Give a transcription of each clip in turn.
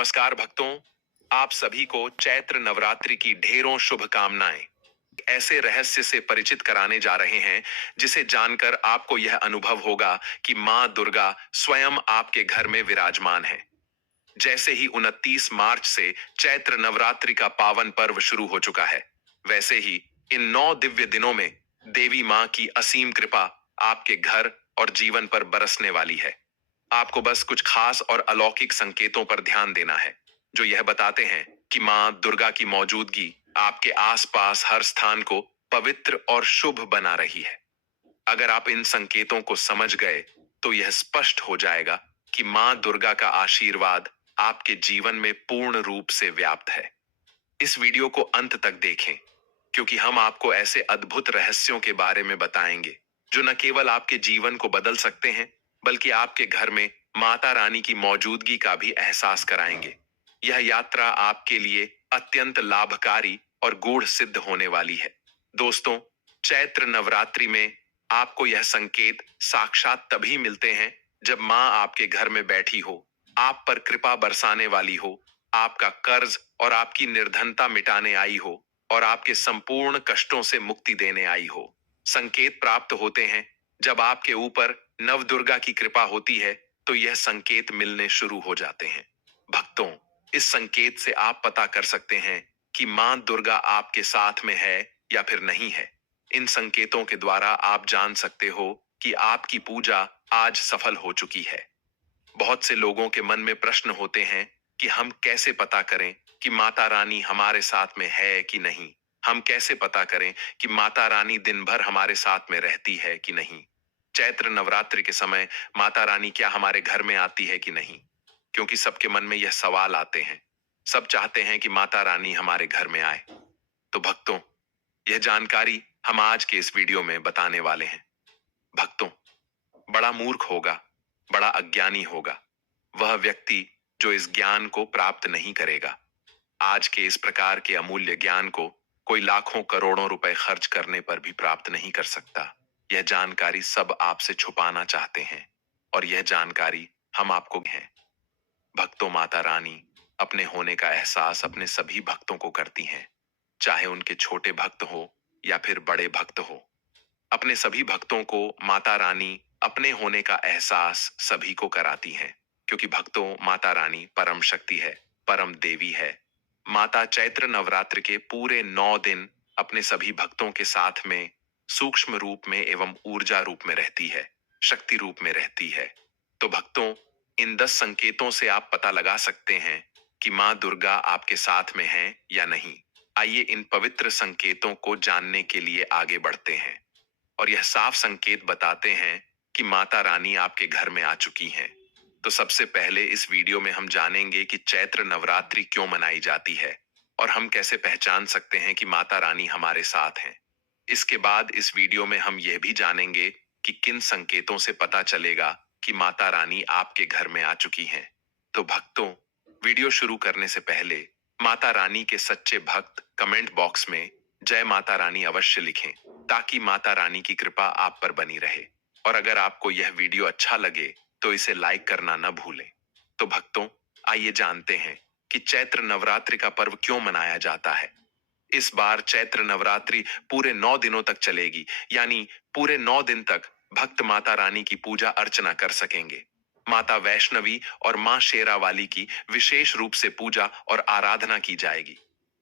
नमस्कार भक्तों, आप सभी को चैत्र नवरात्रि की ढेरों शुभकामनाएं। ऐसे रहस्य से परिचित कराने जा रहे हैं जिसे जानकर आपको यह अनुभव होगा कि मां दुर्गा स्वयं आपके घर में विराजमान है। जैसे ही 29 मार्च से चैत्र नवरात्रि का पावन पर्व शुरू हो चुका है, वैसे ही इन 9 दिव्य दिनों में देवी मां की असीम कृपा आपके घर और जीवन पर बरसने वाली है। आपको बस कुछ खास और अलौकिक संकेतों पर ध्यान देना है, जो यह बताते हैं कि मां दुर्गा की मौजूदगी आपके आसपास हर स्थान को पवित्र और शुभ बना रही है। अगर आप इन संकेतों को समझ गए, तो यह स्पष्ट हो जाएगा कि मां दुर्गा का आशीर्वाद आपके जीवन में पूर्ण रूप से व्याप्त है। इस वीडियो को अंत तक देखें, क्योंकि हम आपको ऐसे अद्भुत रहस्यों के बारे में बताएंगे जो न केवल आपके जीवन को बदल सकते हैं, बल्कि आपके घर में माता रानी की मौजूदगी का भी एहसास कराएंगे। यह यात्रा आपके लिए अत्यंत लाभकारी और गूढ़ सिद्ध होने वाली है। दोस्तों, चैत्र नवरात्रि में आपको यह संकेत साक्षात तभी मिलते हैं जब मां आपके घर में बैठी हो, आप पर कृपा बरसाने वाली हो, आपका कर्ज और आपकी निर्धनता मिटाने आई हो और आपके संपूर्ण कष्टों से मुक्ति देने आई हो। संकेत प्राप्त होते हैं जब आपके ऊपर नवदुर्गा की कृपा होती है, तो यह संकेत मिलने शुरू हो जाते हैं। भक्तों, इस संकेत से आप पता कर सकते हैं कि मां दुर्गा आपके साथ में है या फिर नहीं है। इन संकेतों के द्वारा आप जान सकते हो कि आपकी पूजा आज सफल हो चुकी है। बहुत से लोगों के मन में प्रश्न होते हैं कि हम कैसे पता करें कि माता रानी हमारे साथ में है कि नहीं। हम कैसे पता करें कि माता रानी दिन भर हमारे साथ में रहती है कि नहीं। चैत्र नवरात्रि के समय माता रानी क्या हमारे घर में आती है कि नहीं, क्योंकि सबके मन में यह सवाल आते हैं। सब चाहते हैं कि माता रानी हमारे घर में आए। तो भक्तों, यह जानकारी हम आज के इस वीडियो में बताने वाले हैं। भक्तों, बड़ा मूर्ख होगा, बड़ा अज्ञानी होगा वह व्यक्ति जो इस ज्ञान को प्राप्त नहीं करेगा। आज के इस प्रकार के अमूल्य ज्ञान को कोई लाखों करोड़ों रुपए खर्च करने पर भी प्राप्त नहीं कर सकता। यह जानकारी सब आपसे छुपाना चाहते हैं, और यह जानकारी हम आपको हैं। भक्तों, माता रानी अपने होने का एहसास अपने सभी भक्तों को करती हैं, चाहे उनके छोटे भक्त हो या फिर बड़े भक्त हो। अपने सभी भक्तों को माता रानी अपने होने का एहसास सभी को कराती हैं, क्योंकि भक्तों, माता रानी परम शक्ति है, परम देवी है। माता चैत्र नवरात्र के पूरे 9 दिन अपने सभी भक्तों के साथ में सूक्ष्म रूप में एवं ऊर्जा रूप में रहती है, शक्ति रूप में रहती है। तो भक्तों, इन 10 संकेतों से आप पता लगा सकते हैं कि मां दुर्गा आपके साथ में है या नहीं। आइए इन पवित्र संकेतों को जानने के लिए आगे बढ़ते हैं। और यह साफ संकेत बताते हैं कि माता रानी आपके घर में आ चुकी हैं। तो सबसे पहले इस वीडियो में हम जानेंगे कि चैत्र नवरात्रि क्यों मनाई जाती है और हम कैसे पहचान सकते हैं कि माता रानी हमारे साथ हैं। इसके बाद इस वीडियो में हम यह भी जानेंगे कि किन संकेतों से पता चलेगा कि माता रानी आपके घर में आ चुकी हैं। तो भक्तों, वीडियो शुरू करने से पहले माता रानी के सच्चे भक्त कमेंट बॉक्स में जय माता रानी अवश्य लिखें, ताकि माता रानी की कृपा आप पर बनी रहे। और अगर आपको यह वीडियो अच्छा लगे तो इसे लाइक करना न भूलें। तो भक्तों, आइए जानते हैं कि चैत्र नवरात्रि का पर्व क्यों मनाया जाता है। इस बार चैत्र नवरात्रि पूरे 9 दिनों तक चलेगी, यानी पूरे 9 दिन तक भक्त माता रानी की पूजा अर्चना कर सकेंगे। माता वैष्णवी और मां शेरावाली की विशेष रूप से पूजा और आराधना की जाएगी।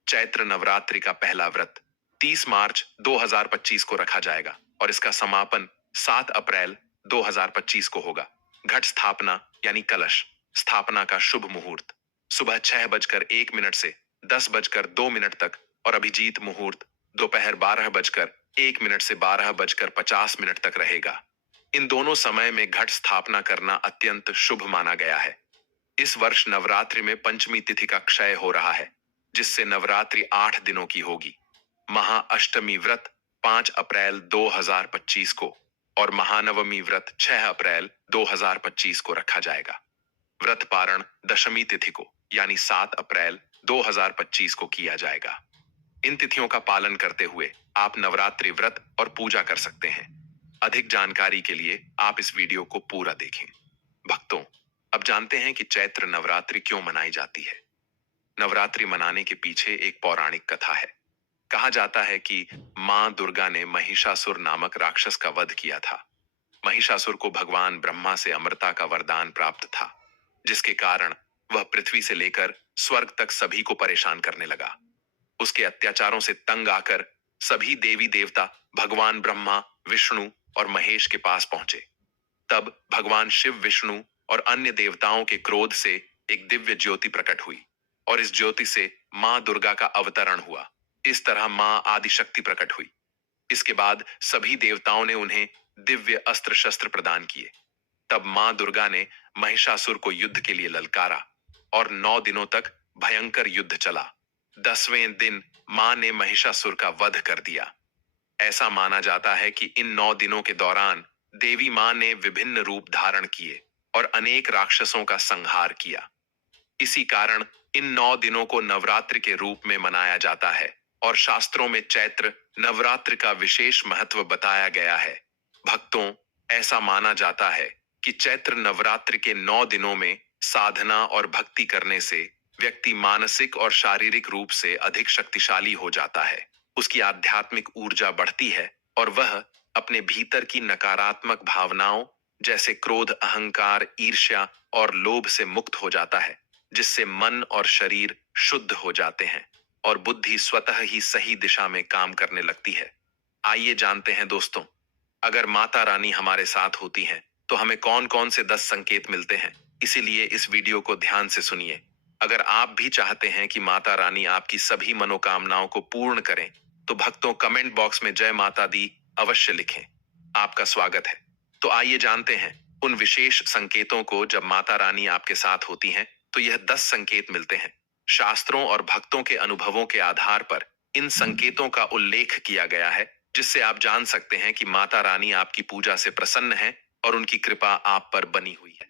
चैत्र नवरात्रि का पहला व्रत 30 मार्च 2025 को रखा जाएगा और इसका समापन 7 अप्रैल 2025 को होगा। घट स्थापना यानी कलश स्थापना का शुभ मुहूर्त सुबह 6:01 से 10:02 तक और अभिजीत मुहूर्त दोपहर 12:01 से 12:50 तक रहेगा। इन दोनों समय में घट स्थापना करना अत्यंत शुभ माना गया है। इस वर्ष नवरात्रि में पंचमी तिथि का क्षय हो रहा है, जिससे नवरात्रि 8 दिनों की होगी। महाअष्टमी व्रत 5 अप्रैल 2025 को और महानवमी व्रत 6 अप्रैल 2025 को रखा जाएगा। व्रत पारण दशमी तिथि को यानी 7 अप्रैल 2025 को किया जाएगा। इन तिथियों का पालन करते हुए आप नवरात्रि व्रत और पूजा कर सकते हैं। अधिक जानकारी के लिए आप इस वीडियो को पूरा देखें। भक्तों, अब जानते हैं कि चैत्र नवरात्रि क्यों मनाई जाती है। नवरात्रि मनाने के पीछे एक पौराणिक कथा है। कहा जाता है कि मां दुर्गा ने महिषासुर नामक राक्षस का वध किया था। महिषासुर को भगवान ब्रह्मा से अमरता का वरदान प्राप्त था, जिसके कारण वह पृथ्वी से लेकर स्वर्ग तक सभी को परेशान करने लगा। उसके अत्याचारों से तंग आकर सभी देवी देवता भगवान ब्रह्मा, विष्णु और महेश के पास पहुंचे। तब भगवान शिव, विष्णु और अन्य देवताओं के क्रोध से एक दिव्य ज्योति प्रकट हुई और इस ज्योति से मां दुर्गा का अवतरण हुआ। इस तरह मां आदिशक्ति प्रकट हुई। इसके बाद सभी देवताओं ने उन्हें दिव्य अस्त्र शस्त्र प्रदान किए। तब मां दुर्गा ने महिषासुर को युद्ध के लिए ललकारा और 9 दिनों तक भयंकर युद्ध चला। 10वें दिन मां ने महिषासुर का वध कर दिया। ऐसा माना जाता है कि इन 9 दिनों के दौरान देवी मां ने विभिन्न रूप धारण किए और अनेक राक्षसों का संहार किया। इसी कारण इन 9 दिनों को नवरात्रि के रूप में मनाया जाता है और शास्त्रों में चैत्र नवरात्रि का विशेष महत्व बताया गया है। भक्तों, ऐसा माना जाता है कि चैत्र नवरात्रि के 9 दिनों में साधना और भक्ति करने से व्यक्ति मानसिक और शारीरिक रूप से अधिक शक्तिशाली हो जाता है। उसकी आध्यात्मिक ऊर्जा बढ़ती है और वह अपने भीतर की नकारात्मक भावनाओं जैसे क्रोध, अहंकार, ईर्ष्या और लोभ से मुक्त हो जाता है, जिससे मन और शरीर शुद्ध हो जाते हैं और बुद्धि स्वतः ही सही दिशा में काम करने लगती है। आइए जानते हैं दोस्तों, अगर माता रानी हमारे साथ होती हैं, तो हमें कौन कौन से 10 संकेत मिलते हैं। इसीलिए इस वीडियो को ध्यान से सुनिए। अगर आप भी चाहते हैं कि माता रानी आपकी सभी मनोकामनाओं को पूर्ण करें, तो भक्तों कमेंट बॉक्स में जय माता दी अवश्य लिखें। आपका स्वागत है। तो आइए जानते हैं उन विशेष संकेतों को। जब माता रानी आपके साथ होती हैं, तो यह 10 संकेत मिलते हैं। शास्त्रों और भक्तों के अनुभवों के आधार पर इन संकेतों का उल्लेख किया गया है, जिससे आप जान सकते हैं कि माता रानी आपकी पूजा से प्रसन्न है और उनकी कृपा आप पर बनी हुई है।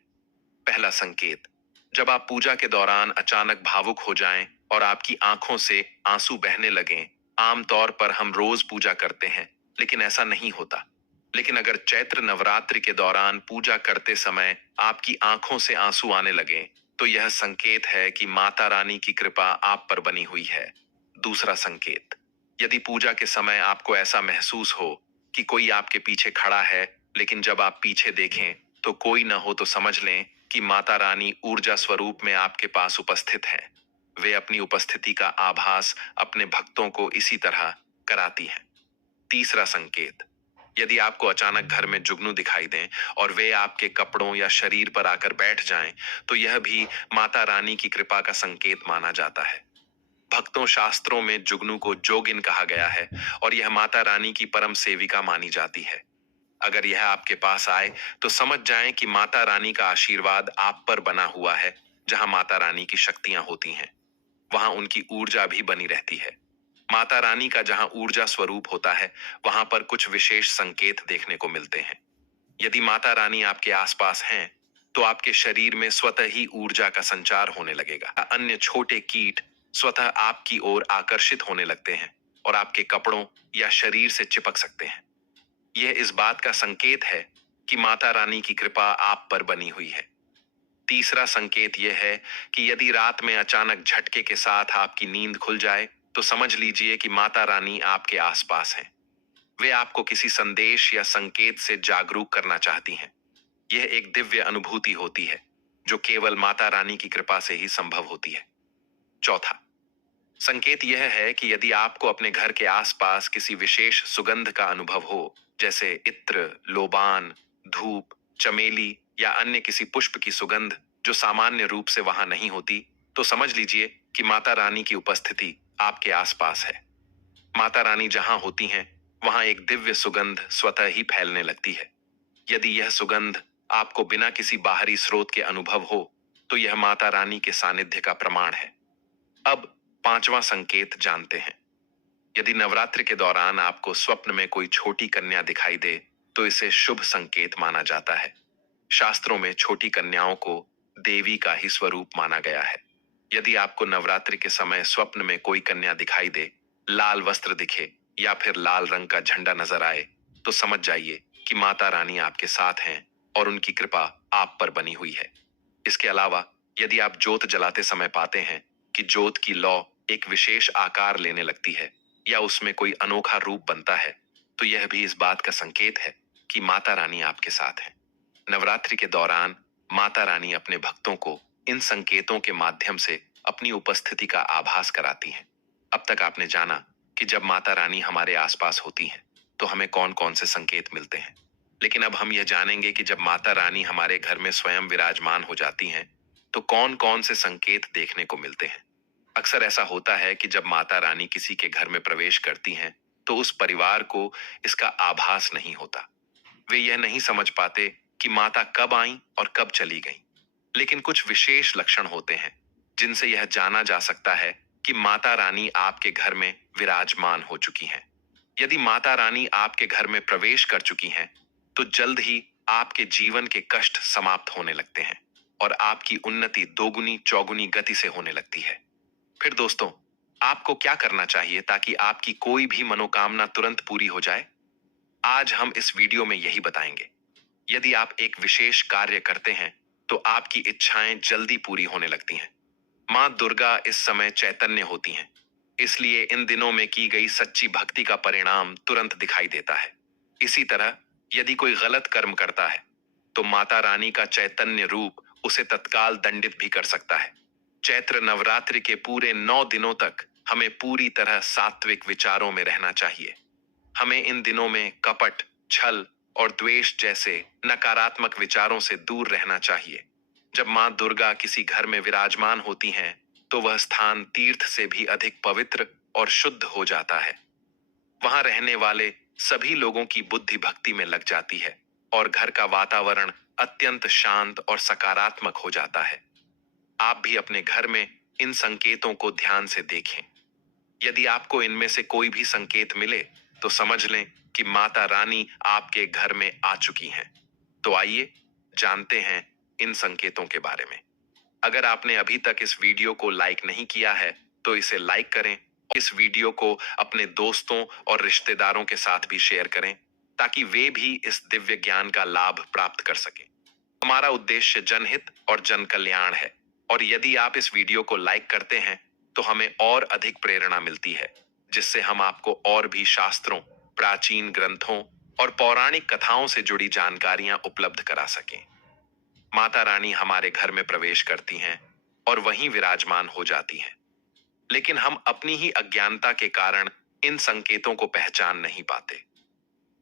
पहला संकेत, जब आप पूजा के दौरान अचानक भावुक हो जाएं और आपकी आंखों से आंसू बहने लगें। आमतौर पर हम रोज पूजा करते हैं, लेकिन ऐसा नहीं होता। लेकिन अगर चैत्र नवरात्रि के दौरान पूजा करते समय आपकी आंखों से आंसू आने लगें, तो यह संकेत है कि माता रानी की कृपा आप पर बनी हुई है। दूसरा संकेत, यदि पूजा के समय आपको ऐसा महसूस हो कि कोई आपके पीछे खड़ा है, लेकिन जब आप पीछे देखें तो कोई न हो, तो समझ लें कि माता रानी ऊर्जा स्वरूप में आपके पास उपस्थित है। वे अपनी उपस्थिति का आभास अपने भक्तों को इसी तरह कराती हैं। तीसरा संकेत, यदि आपको अचानक घर में जुगनू दिखाई दें और वे आपके कपड़ों या शरीर पर आकर बैठ जाएं, तो यह भी माता रानी की कृपा का संकेत माना जाता है। भक्तों, शास्त्रों में जुगनू को जोगिन कहा गया है और यह माता रानी की परम सेविका मानी जाती है। अगर यह आपके पास आए, तो समझ जाएं कि माता रानी का आशीर्वाद आप पर बना हुआ है। जहां माता रानी की शक्तियां होती हैं, वहां उनकी ऊर्जा भी बनी रहती है। माता रानी का जहां ऊर्जा स्वरूप होता है, वहां पर कुछ विशेष संकेत देखने को मिलते हैं। यदि माता रानी आपके आसपास हैं, तो आपके शरीर में स्वतः ही ऊर्जा का संचार होने लगेगा। अन्य छोटे कीट स्वतः आपकी ओर आकर्षित होने लगते हैं और आपके कपड़ों या शरीर से चिपक सकते हैं। यह इस बात का संकेत है कि माता रानी की कृपा आप पर बनी हुई है। तीसरा संकेत यह है कि यदि रात में अचानक झटके के साथ आपकी नींद खुल जाए, तो समझ लीजिए कि माता रानी आपके आसपास हैं। वे आपको किसी संदेश या संकेत से जागरूक करना चाहती हैं। यह एक दिव्य अनुभूति होती है, जो केवल माता रानी की कृपा से ही संभव होती है। चौथा संकेत यह है कि यदि आपको अपने घर के आसपास किसी विशेष सुगंध का अनुभव हो, जैसे इत्र, लोबान, धूप, चमेली या अन्य किसी पुष्प की सुगंध जो सामान्य रूप से वहां नहीं होती, तो समझ लीजिए कि माता रानी की उपस्थिति आपके आसपास है। माता रानी जहां होती हैं, वहां एक दिव्य सुगंध स्वतः ही फैलने लगती है। यदि यह सुगंध आपको बिना किसी बाहरी स्रोत के अनुभव हो, तो यह माता रानी के सानिध्य का प्रमाण है। अब पांचवा संकेत जानते हैं। यदि नवरात्रि के दौरान आपको स्वप्न में कोई छोटी कन्या दिखाई दे, तो इसे शुभ संकेत माना जाता है। शास्त्रों में छोटी कन्याओं को देवी का ही स्वरूप माना गया है। यदि आपको नवरात्रि के समय स्वप्न में कोई कन्या दिखाई दे, लाल वस्त्र दिखे या फिर लाल रंग का झंडा नजर आए, तो समझ जाइए कि माता रानी आपके साथ हैं और उनकी कृपा आप पर बनी हुई है। इसके अलावा यदि आप जोत जलाते समय पाते हैं कि जोत की लौ एक विशेष आकार लेने लगती है या उसमें कोई अनोखा रूप बनता है, तो यह भी इस बात का संकेत है कि माता रानी आपके साथ है। नवरात्रि के दौरान माता रानी अपने भक्तों को इन संकेतों के माध्यम से अपनी उपस्थिति का आभास कराती हैं। अब तक आपने जाना कि जब माता रानी हमारे आसपास होती हैं, तो हमें कौन कौन से संकेत मिलते हैं। लेकिन अब हम यह जानेंगे कि जब माता रानी हमारे घर में स्वयं विराजमान हो जाती हैं, तो कौन कौन से संकेत देखने को मिलते हैं। अक्सर ऐसा होता है कि जब माता रानी किसी के घर में प्रवेश करती हैं, तो उस परिवार को इसका आभास नहीं होता। वे यह नहीं समझ पाते कि माता कब आई और कब चली गई। लेकिन कुछ विशेष लक्षण होते हैं जिनसे यह जाना जा सकता है कि माता रानी आपके घर में विराजमान हो चुकी हैं। यदि माता रानी आपके घर में प्रवेश कर चुकी हैं, तो जल्द ही आपके जीवन के कष्ट समाप्त होने लगते हैं और आपकी उन्नति दोगुनी चौगुनी गति से होने लगती है। फिर दोस्तों, आपको क्या करना चाहिए ताकि आपकी कोई भी मनोकामना तुरंत पूरी हो जाए? आज हम इस वीडियो में यही बताएंगे। यदि आप एक विशेष कार्य करते हैं, तो आपकी इच्छाएं जल्दी पूरी होने लगती हैं। मां दुर्गा इस समय चैतन्य होती हैं, इसलिए इन दिनों में की गई सच्ची भक्ति का परिणाम तुरंत दिखाई देता है। इसी तरह यदि कोई गलत कर्म करता है, तो माता रानी का चैतन्य रूप उसे तत्काल दंडित भी कर सकता है। चैत्र नवरात्रि के पूरे 9 दिनों तक हमें पूरी तरह सात्विक विचारों में रहना चाहिए। हमें इन दिनों में कपट, छल और द्वेष जैसे नकारात्मक विचारों से दूर रहना चाहिए। जब मां दुर्गा किसी घर में विराजमान होती हैं, तो वह स्थान तीर्थ से भी अधिक पवित्र और शुद्ध हो जाता है। वहां रहने वाले सभी लोगों की बुद्धि भक्ति में लग जाती है और घर का वातावरण अत्यंत शांत और सकारात्मक हो जाता है। आप भी अपने घर में इन संकेतों को ध्यान से देखें। यदि आपको इनमें से कोई भी संकेत मिले, तो समझ लें कि माता रानी आपके घर में आ चुकी हैं। तो आइए जानते हैं इन संकेतों के बारे में। अगर आपने अभी तक इस वीडियो को लाइक नहीं किया है, तो इसे लाइक करें। इस वीडियो को अपने दोस्तों और रिश्तेदारों के साथ भी शेयर करें, ताकि वे भी इस दिव्य ज्ञान का लाभ प्राप्त कर सकें। हमारा उद्देश्य जनहित और जन कल्याण है, और यदि आप इस वीडियो को लाइक करते हैं, तो हमें और अधिक प्रेरणा मिलती है, जिससे हम आपको और भी शास्त्रों, प्राचीन ग्रंथों और पौराणिक कथाओं से जुड़ी जानकारियां उपलब्ध करा सकें। माता रानी हमारे घर में प्रवेश करती हैं और वहीं विराजमान हो जाती हैं, लेकिन हम अपनी ही अज्ञानता के कारण इन संकेतों को पहचान नहीं पाते।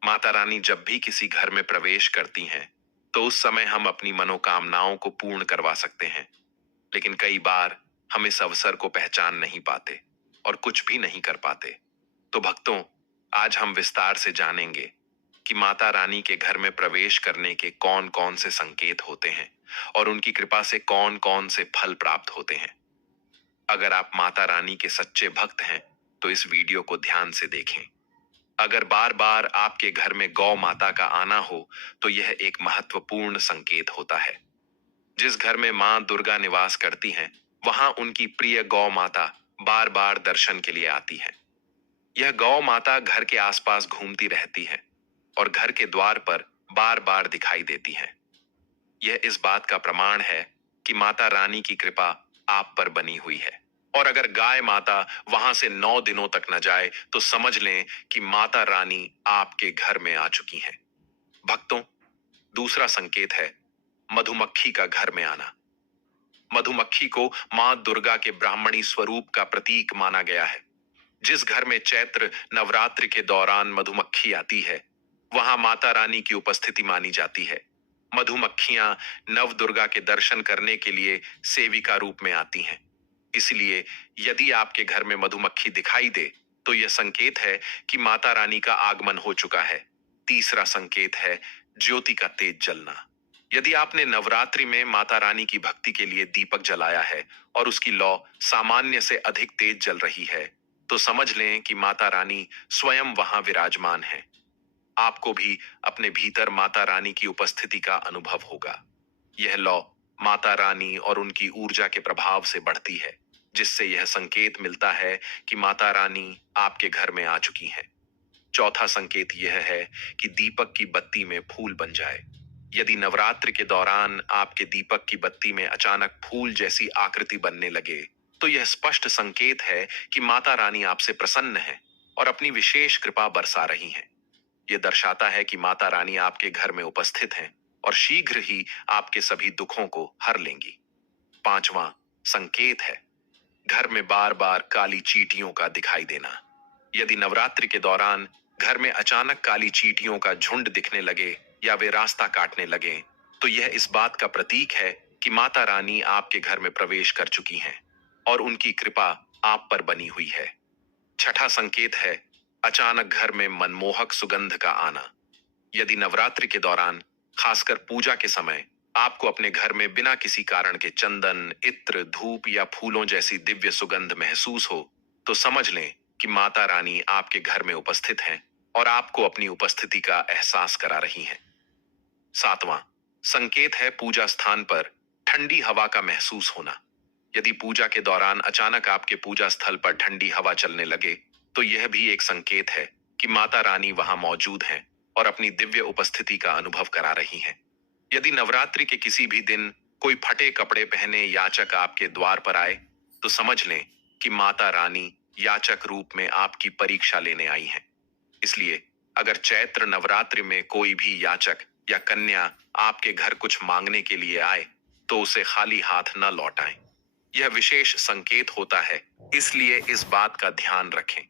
माता रानी जब भी किसी घर में प्रवेश करती हैं, तो उस समय हम अपनी मनोकामनाओं को पूर्ण करवा सकते हैं। लेकिन कई बार हम इस अवसर को पहचान नहीं पाते और कुछ भी नहीं कर पाते। तो भक्तों, आज हम विस्तार से जानेंगे कि माता रानी के घर में प्रवेश करने के कौन कौन से संकेत होते हैं और उनकी कृपा से कौन कौन से फल प्राप्त होते हैं। अगर आप माता रानी के सच्चे भक्त हैं, तो इस वीडियो को ध्यान से देखें। अगर बार बार आपके घर में गौ माता का आना हो, तो यह एक महत्वपूर्ण संकेत होता है। जिस घर में मां दुर्गा निवास करती हैं, वहां उनकी प्रिय गौ माता बार बार दर्शन के लिए आती है। यह गौ माता घर के आसपास घूमती रहती है और घर के द्वार पर बार बार दिखाई देती है। यह इस बात का प्रमाण है कि माता रानी की कृपा आप पर बनी हुई है। और अगर गाय माता वहां से 9 दिनों तक न जाए, तो समझ लें कि माता रानी आपके घर में आ चुकी हैं। भक्तों, दूसरा संकेत है मधुमक्खी का घर में आना। मधुमक्खी को मां दुर्गा के ब्राह्मणी स्वरूप का प्रतीक माना गया है। जिस घर में चैत्र नवरात्रि के दौरान मधुमक्खी आती है, वहां माता रानी की उपस्थिति मानी जाती है। मधुमक्खियां नव दुर्गा के दर्शन करने के लिए सेविका रूप में आती हैं। इसलिए यदि आपके घर में मधुमक्खी दिखाई दे, तो यह संकेत है कि माता रानी का आगमन हो चुका है। तीसरा संकेत है ज्योति का तेज जलना। यदि आपने नवरात्रि में माता रानी की भक्ति के लिए दीपक जलाया है और उसकी लौ सामान्य से अधिक तेज जल रही है, तो समझ लें कि माता रानी स्वयं वहां विराजमान है। आपको भी अपने भीतर माता रानी की उपस्थिति का अनुभव होगा। यह लौ माता रानी और उनकी ऊर्जा के प्रभाव से बढ़ती है, जिससे यह संकेत मिलता है कि माता रानी आपके घर में आ चुकी हैं। चौथा संकेत यह है कि दीपक की बत्ती में फूल बन जाए। यदि नवरात्रि के दौरान आपके दीपक की बत्ती में अचानक फूल जैसी आकृति बनने लगे, तो यह स्पष्ट संकेत है कि माता रानी आपसे प्रसन्न है और अपनी विशेष कृपा बरसा रही हैं। यह दर्शाता है कि माता रानी आपके घर में उपस्थित हैं और शीघ्र ही आपके सभी दुखों को हर लेंगी। पांचवां संकेत है घर में बार बार काली चींटियों का दिखाई देना। यदि नवरात्रि के दौरान घर में अचानक काली चींटियों का झुंड दिखने लगे या वे रास्ता काटने लगे, तो यह इस बात का प्रतीक है कि माता रानी आपके घर में प्रवेश कर चुकी हैं और उनकी कृपा आप पर बनी हुई है। छठा संकेत है अचानक घर में मनमोहक सुगंध का आना। यदि नवरात्रि के दौरान, खासकर पूजा के समय, आपको अपने घर में बिना किसी कारण के चंदन, इत्र, धूप या फूलों जैसी दिव्य सुगंध महसूस हो, तो समझ लें कि माता रानी आपके घर में उपस्थित हैं और आपको अपनी उपस्थिति का एहसास करा रही हैं। सातवां संकेत है पूजा स्थान पर ठंडी हवा का महसूस होना। यदि पूजा के दौरान अचानक आपके पूजा स्थल पर ठंडी हवा चलने लगे, तो यह भी एक संकेत है कि माता रानी वहां मौजूद हैं और अपनी दिव्य उपस्थिति का अनुभव करा रही हैं। यदि नवरात्रि के किसी भी दिन कोई फटे कपड़े पहने याचक आपके द्वार पर आए, तो समझ लें कि माता रानी याचक रूप में आपकी परीक्षा लेने आई हैं। इसलिए अगर चैत्र नवरात्रि में कोई भी याचक या कन्या आपके घर कुछ मांगने के लिए आए, तो उसे खाली हाथ न लौटाएं। यह विशेष संकेत होता है, इसलिए इस बात का ध्यान रखें।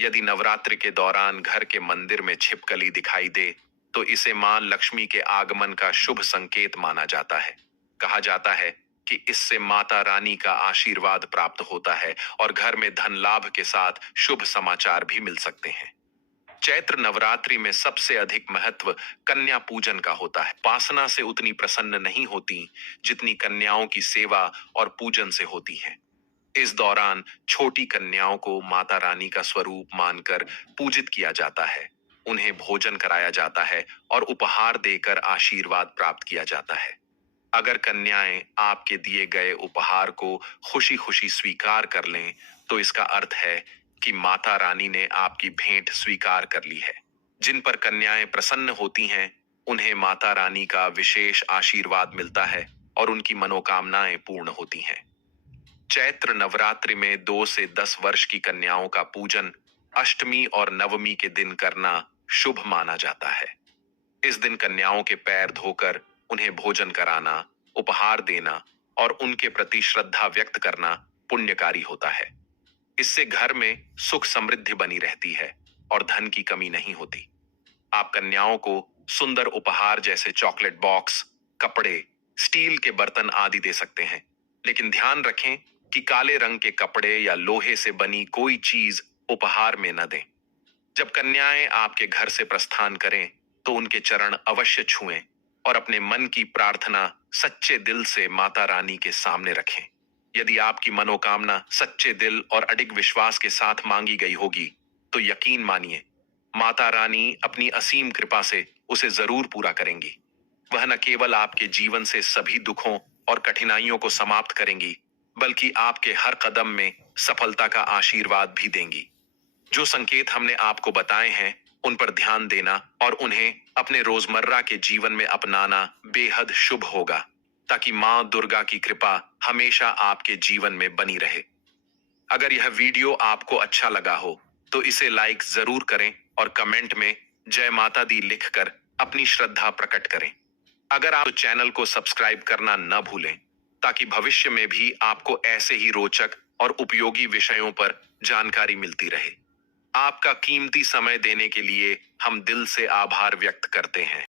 यदि नवरात्रि के दौरान घर के मंदिर में छिपकली दिखाई दे, तो इसे मां लक्ष्मी के आगमन का शुभ संकेत माना जाता है। कहा जाता है कि इससे माता रानी का आशीर्वाद प्राप्त होता है और घर में धन लाभ के साथ शुभ समाचार भी मिल सकते हैं। चैत्र नवरात्रि में सबसे अधिक महत्व कन्या पूजन का होता है। उपासना से उतनी प्रसन्न नहीं होती जितनी कन्याओं की सेवा और पूजन से होती है। इस दौरान छोटी कन्याओं को माता रानी का स्वरूप मानकर पूजित किया जाता है, उन्हें भोजन कराया जाता है और उपहार देकर आशीर्वाद प्राप्त किया जाता है। अगर कन्याएं आपके दिए गए उपहार को खुशी खुशी स्वीकार कर लें, तो इसका अर्थ है कि माता रानी ने आपकी भेंट स्वीकार कर ली है। जिन पर कन्याएं प्रसन्न होती हैं, उन्हें माता रानी का विशेष आशीर्वाद मिलता है और उनकी मनोकामनाएं पूर्ण होती हैं। चैत्र नवरात्रि में 2 से 10 वर्ष की कन्याओं का पूजन अष्टमी और नवमी के दिन करना शुभ माना जाता है। इस दिन कन्याओं के पैर धोकर उन्हें भोजन कराना, उपहार देना और उनके प्रति श्रद्धा व्यक्त करना पुण्यकारी होता है। इससे घर में सुख समृद्धि बनी रहती है और धन की कमी नहीं होती। आप कन्याओं को सुंदर उपहार जैसे चॉकलेट बॉक्स, कपड़े, स्टील के बर्तन आदि दे सकते हैं, लेकिन ध्यान रखें कि काले रंग के कपड़े या लोहे से बनी कोई चीज उपहार में न दें। जब कन्याएं आपके घर से प्रस्थान करें, तो उनके चरण अवश्य छुएं और अपने मन की प्रार्थना सच्चे दिल से माता रानी के सामने रखें। यदि आपकी मनोकामना सच्चे दिल और अडिग विश्वास के साथ मांगी गई होगी, तो यकीन मानिए माता रानी अपनी असीम कृपा से उसे जरूर पूरा करेंगी। वह न केवल आपके जीवन से सभी दुखों और कठिनाइयों को समाप्त करेंगी, बल्कि आपके हर कदम में सफलता का आशीर्वाद भी देंगी। जो संकेत हमने आपको बताए हैं, उन पर ध्यान देना और उन्हें अपने रोजमर्रा के जीवन में अपनाना बेहद शुभ होगा, ताकि मां दुर्गा की कृपा हमेशा आपके जीवन में बनी रहे। अगर यह वीडियो आपको अच्छा लगा हो, तो इसे लाइक जरूर करें और कमेंट में जय माता दी लिखकर अपनी श्रद्धा प्रकट करें। अगर आप चैनल को सब्सक्राइब करना न भूलें, ताकि भविष्य में भी आपको ऐसे ही रोचक और उपयोगी विषयों पर जानकारी मिलती रहे। आपका कीमती समय देने के लिए हम दिल से आभार व्यक्त करते हैं।